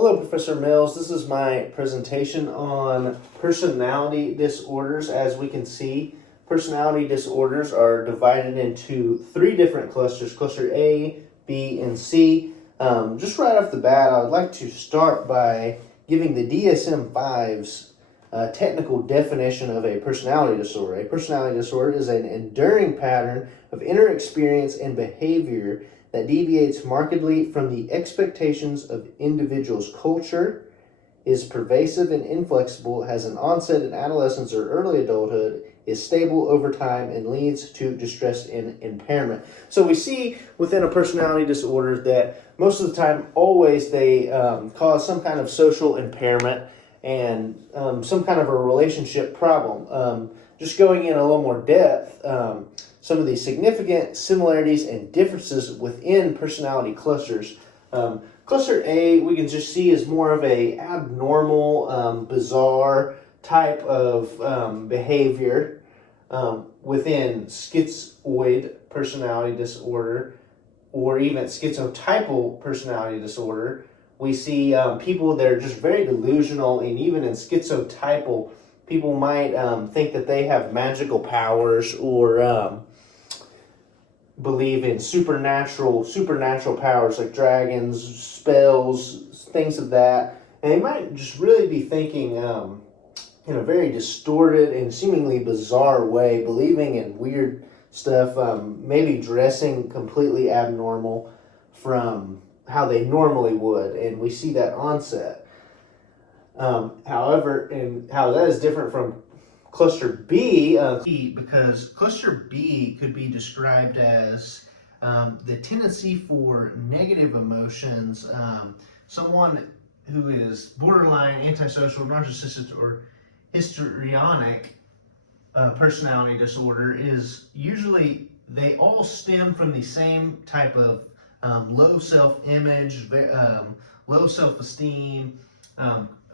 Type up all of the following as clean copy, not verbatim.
Hello, Professor Mills. This is my presentation on personality disorders. As we can see, personality disorders are divided into three different clusters, cluster A, B, and C. Just right off the bat, I would like to start by giving the DSM-5's technical definition of a personality disorder. A personality disorder is an enduring pattern of inner experience and behavior that deviates markedly from the expectations of individuals' culture, is pervasive and inflexible, has an onset in adolescence or early adulthood, is stable over time, and leads to distress and impairment. So we see within a personality disorder that most of the time, always they cause some kind of social impairment and some kind of a relationship problem. Just going in a little more depth, some of the significant similarities and differences within personality clusters. Cluster A, we can just see as more of a abnormal, bizarre type of behavior within schizoid personality disorder or even schizotypal personality disorder. We see people that are just very delusional, and even in schizotypal, people might think that they have magical powers or believe in supernatural powers like dragons, spells, things of that. And they might just really be thinking in a very distorted and seemingly bizarre way, believing in weird stuff, maybe dressing completely abnormal from how they normally would. And we see that onset. However, and how that is different from cluster B, because cluster B could be described as the tendency for negative emotions. Someone who is borderline, antisocial, narcissistic, or histrionic personality disorder is usually, they all stem from the same type of low self-image, low self-esteem,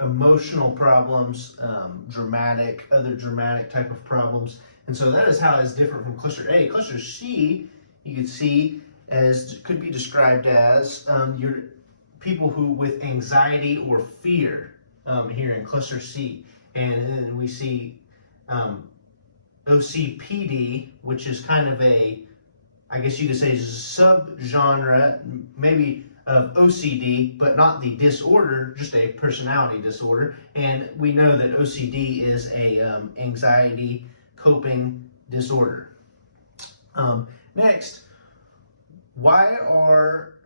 emotional problems, other dramatic type of problems. And so that is how it's different from cluster A. Cluster C, you could see as, could be described as your people who with anxiety or fear here in cluster C. And then we see OCPD, which is kind of a, I guess you could say, subgenre, maybe of OCD, but not the disorder, just a personality disorder. And we know that OCD is a anxiety coping disorder. Next, why are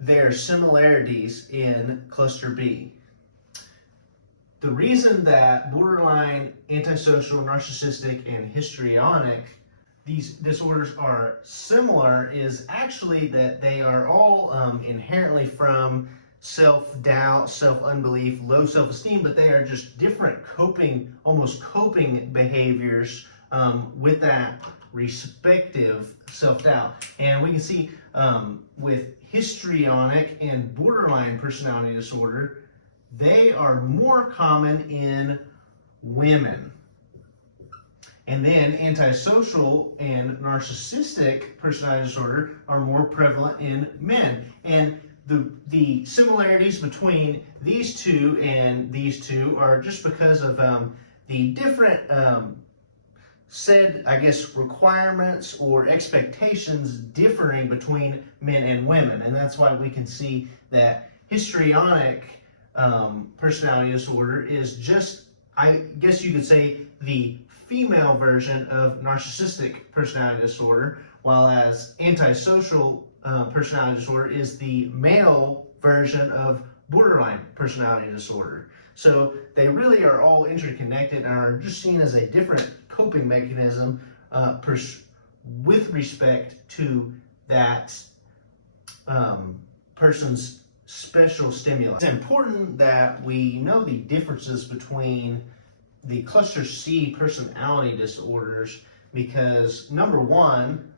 there similarities in cluster B? The reason that borderline, antisocial, narcissistic, and histrionic, these disorders are similar, is actually that they are all inherently from self-doubt, self-unbelief, low self-esteem, but they are just different almost coping behaviors with that respective self-doubt. And we can see with histrionic and borderline personality disorder, they are more common in women. And then antisocial and narcissistic personality disorder are more prevalent in men. And the similarities between these two and these two are just because of the different said, I guess, requirements or expectations differing between men and women. And that's why we can see that histrionic personality disorder is just, I guess you could say, the female version of narcissistic personality disorder, while as antisocial personality disorder is the male version of borderline personality disorder. So they really are all interconnected and are just seen as a different coping mechanism with respect to that person's special stimuli. It's important that we know the differences between the cluster C personality disorders, because number one,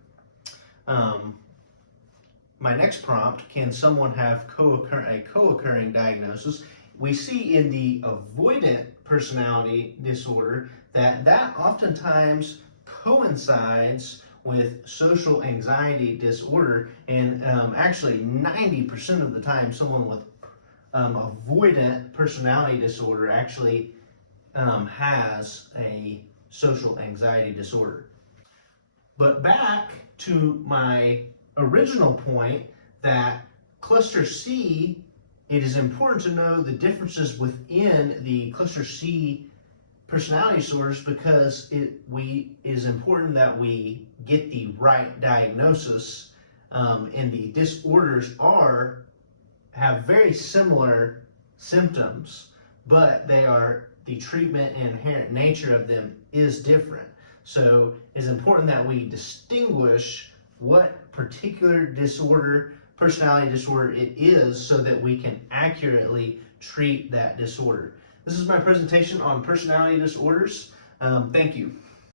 my next prompt, can someone have a co-occurring diagnosis? We see in the avoidant personality disorder that oftentimes coincides with social anxiety disorder, and actually 90% of the time someone with avoidant personality disorder actually has a social anxiety disorder. But back to my original point that cluster C, it is important to know the differences within the cluster C personality disorders because it is important that we get the right diagnosis, and the disorders have very similar symptoms, but the treatment and inherent nature of them is different. So it's important that we distinguish what particular personality disorder it is, so that we can accurately treat that disorder. This is my presentation on personality disorders. Thank you.